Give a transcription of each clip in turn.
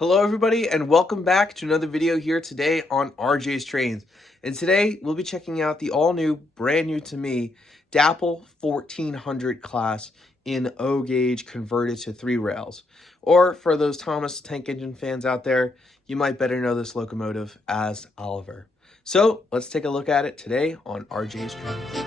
Hello everybody and welcome back to another video here today on RJ's Trains. And today we'll be checking out the all new, brand new to me, Dapol 1400 class in O gauge converted to 3 rails. Or for those Thomas tank engine fans out there, you might better know this locomotive as Oliver. So let's take a look at it today on RJ's Trains.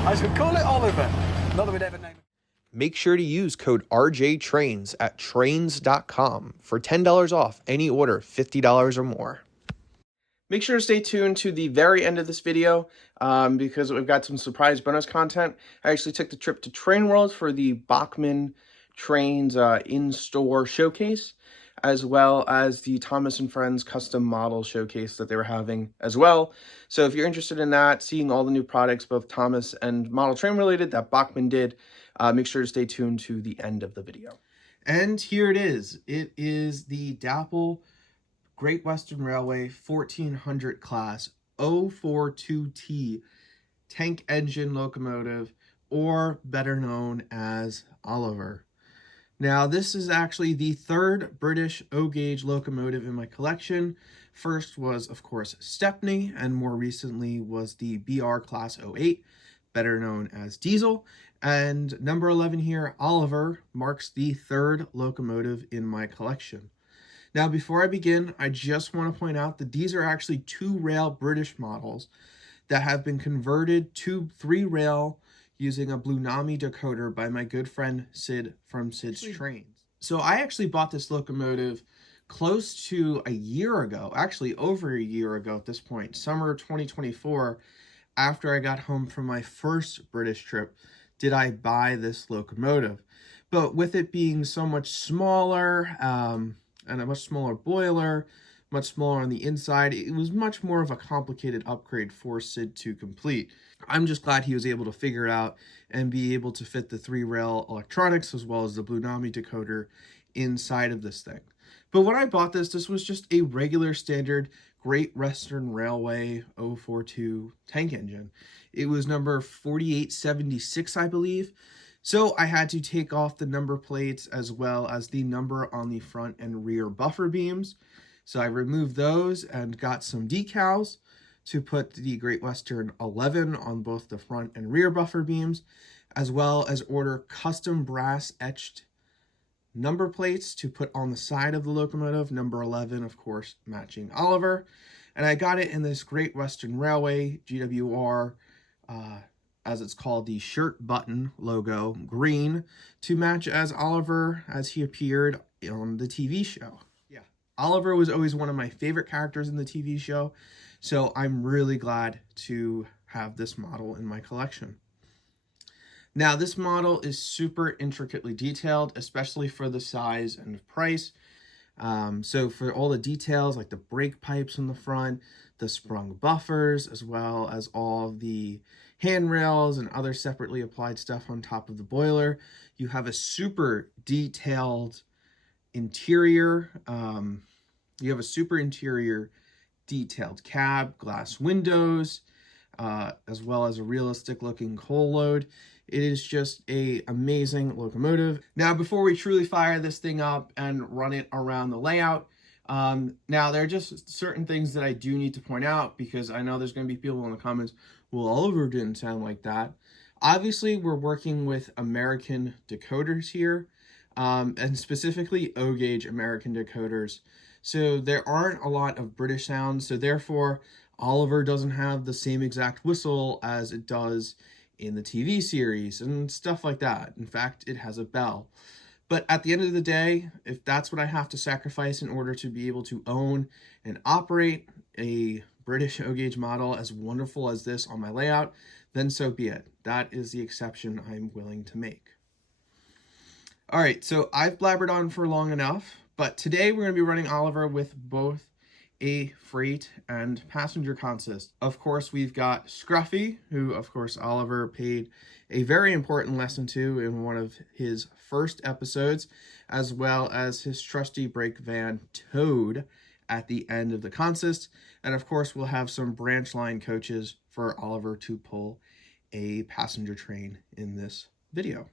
I should call it Oliver. Not that we'd ever name it. Make sure to use code RJTrains at trains.com for $10 off any order $50 or more. Make sure to stay tuned to the very end of this video because we've got some surprise bonus content. I actually took the trip to Trainworld for the Bachmann Trains in-store showcase, as well as the Thomas & Friends custom model showcase that they were having as well. So if you're interested in that, seeing all the new products, both Thomas and model train related, that Bachmann did, make sure to stay tuned to the end of the video. And here it is. It is the Dapol Great Western Railway 1400 class 042T tank engine locomotive, or better known as Oliver. Now, this is actually the third British O-gauge locomotive in my collection. First was, of course, Stepney, and more recently was the BR Class 08, better known as Diesel. And number 11 here, Oliver, marks the third locomotive in my collection. Now, before I begin, I just want to point out that these are actually 2-rail British models that have been converted to 3-rail using a Blunami decoder by my good friend Sid from Sid's Trains. So I actually bought this locomotive close to a year ago, actually over a year ago at this point, summer 2024, after I got home from my first British trip, did I buy this locomotive. But with it being so much smaller and a much smaller boiler, much smaller on the inside, it was much more of a complicated upgrade for Sid to complete. I'm just glad he was able to figure it out and be able to fit the 3-rail electronics as well as the Blunami decoder inside of this thing. But when I bought this, this was just a regular standard Great Western Railway 042 tank engine. It was number 4876, I believe. So I had to take off the number plates as well as the number on the front and rear buffer beams. So I removed those and got some decals to put the Great Western 11 on both the front and rear buffer beams, as well as order custom brass etched number plates to put on the side of the locomotive, number 11, of course, matching Oliver. And I got it in this Great Western Railway GWR, as it's called, the shirt button logo, green, to match as Oliver as he appeared on the TV show. Yeah, Oliver was always one of my favorite characters in the TV show, so I'm really glad to have this model in my collection. Now, this model is super intricately detailed, especially for the size and price. So for all the details, like the brake pipes in the front, the sprung buffers, as well as all the handrails and other separately applied stuff on top of the boiler, you have a super detailed interior. You have a super interior detailed cab, glass windows, as well as a realistic looking coal load. It is just an amazing locomotive. Now, before we truly fire this thing up and run it around the layout, now there are just certain things that I do need to point out, because I know there's going to be people in the comments, well, Oliver didn't sound like that. Obviously, we're working with American decoders here, and specifically O-gauge American decoders. So there aren't a lot of British sounds, so therefore Oliver doesn't have the same exact whistle as it does in the TV series and stuff like that. In fact, it has a bell. But at the end of the day, if that's what I have to sacrifice in order to be able to own and operate a British O-gauge model as wonderful as this on my layout, then so be it. That is the exception I'm willing to make. All right, so I've blabbered on for long enough, But today we're going to be running Oliver with both a freight and passenger consist. Of course, we've got Scruffy, who of course Oliver paid a very important lesson to in one of his first episodes, as well as his trusty brake van Toad at the end of the consist. And of course, we'll have some branch line coaches for Oliver to pull a passenger train in this video.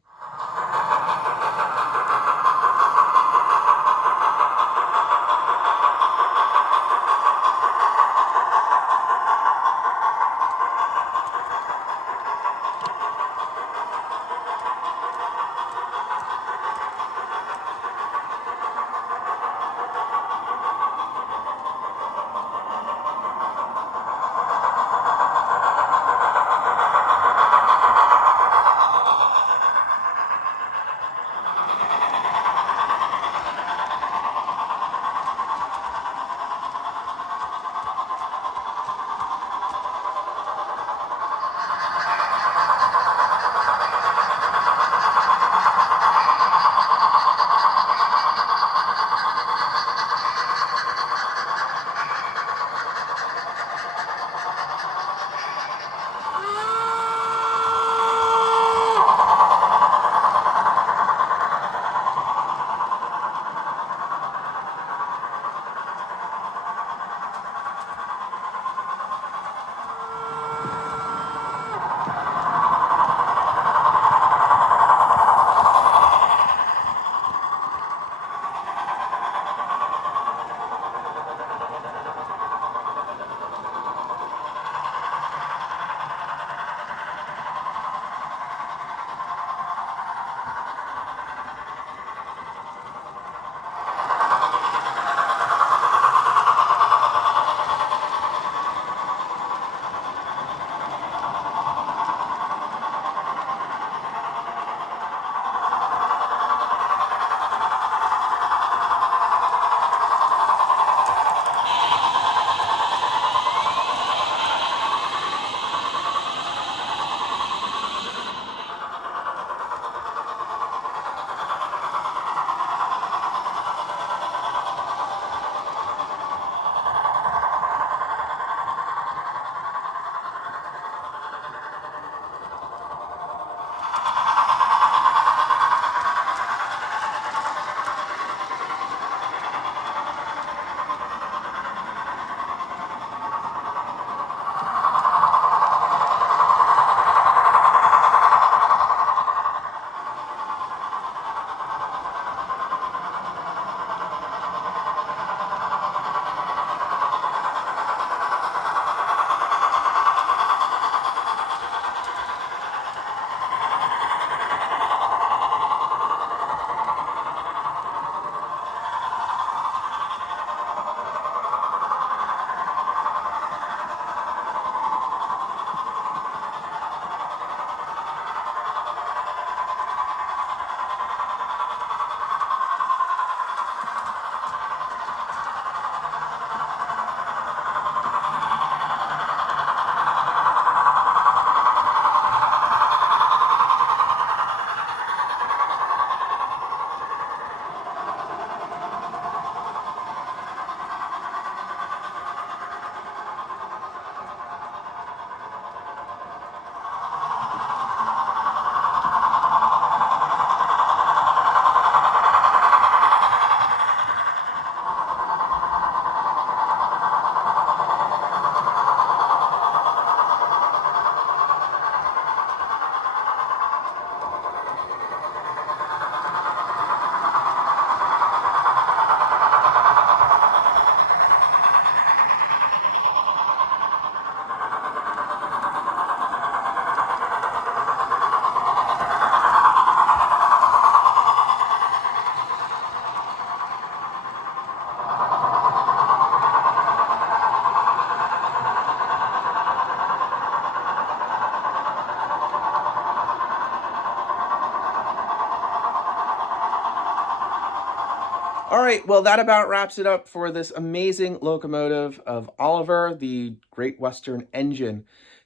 All right, well, that about wraps it up for this amazing locomotive of Oliver, the Great Western Engine.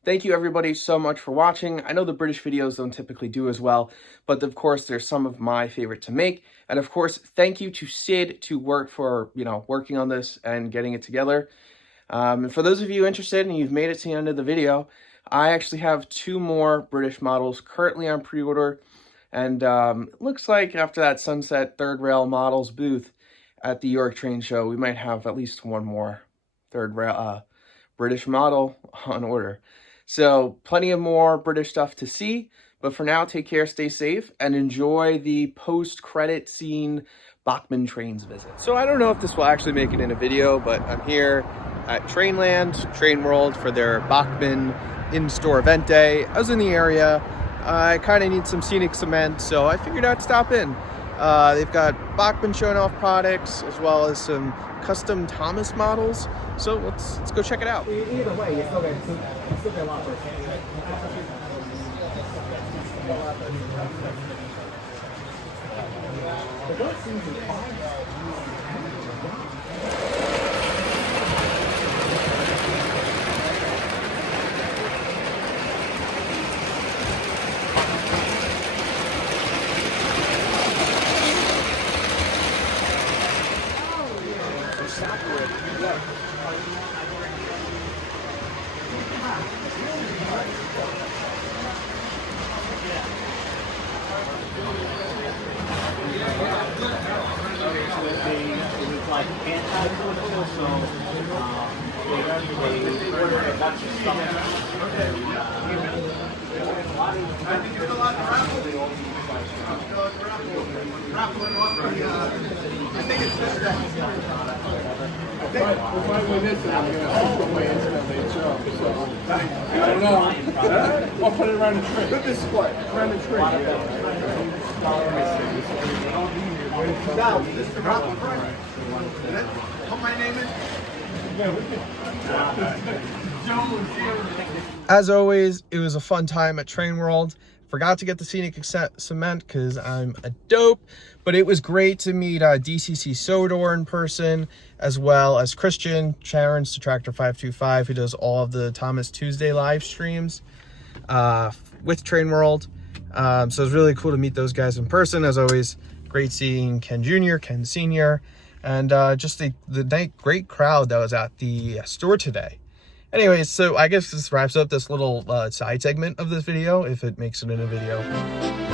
Thank you everybody so much for watching. I know the British videos don't typically do as well, but of course there's some of my favorite to make. And of course, thank you to Sid to work for, working on this and getting it together. And for those of you interested and you've made it to the end of the video, I actually have 2 more British models currently on pre-order. And it looks like after that Sunset Third Rail Models booth at the RJTrains show, we might have at least 1 more third rail British model on order. So plenty of more British stuff to see, but for now, take care, stay safe, and enjoy the post-credit scene Bachmann Trains visit. So I don't know if this will actually make it in a video, but I'm here at Trainworld for their Bachmann in-store event day. I was in the area. I kind of need some scenic cement, so I figured I'd stop in. They've got Bachmann showing off products as well as some custom Thomas models. So let's go check it out. Either way, you still get a lot for like anti-political, so they order a bunch of stuff. I think it's just that. If I win this, I'm going to all the way instantly, so I don't know. I'll put it around the tree. Put this split around the tree. Now, Mr. Dapol, put my name in. As always, it was a fun time at Trainworld. Forgot to get the scenic cement because I'm a dope, but it was great to meet DCC Sodor in person, as well as Christian Sharon's to Tractor 525, who does all of the Thomas Tuesday live streams with Trainworld. So it was really cool to meet those guys in person. As always, great seeing Ken Jr., Ken Sr., and just the great crowd that was at the store today. Anyways, so I guess this wraps up this little side segment of this video, if it makes it in a video.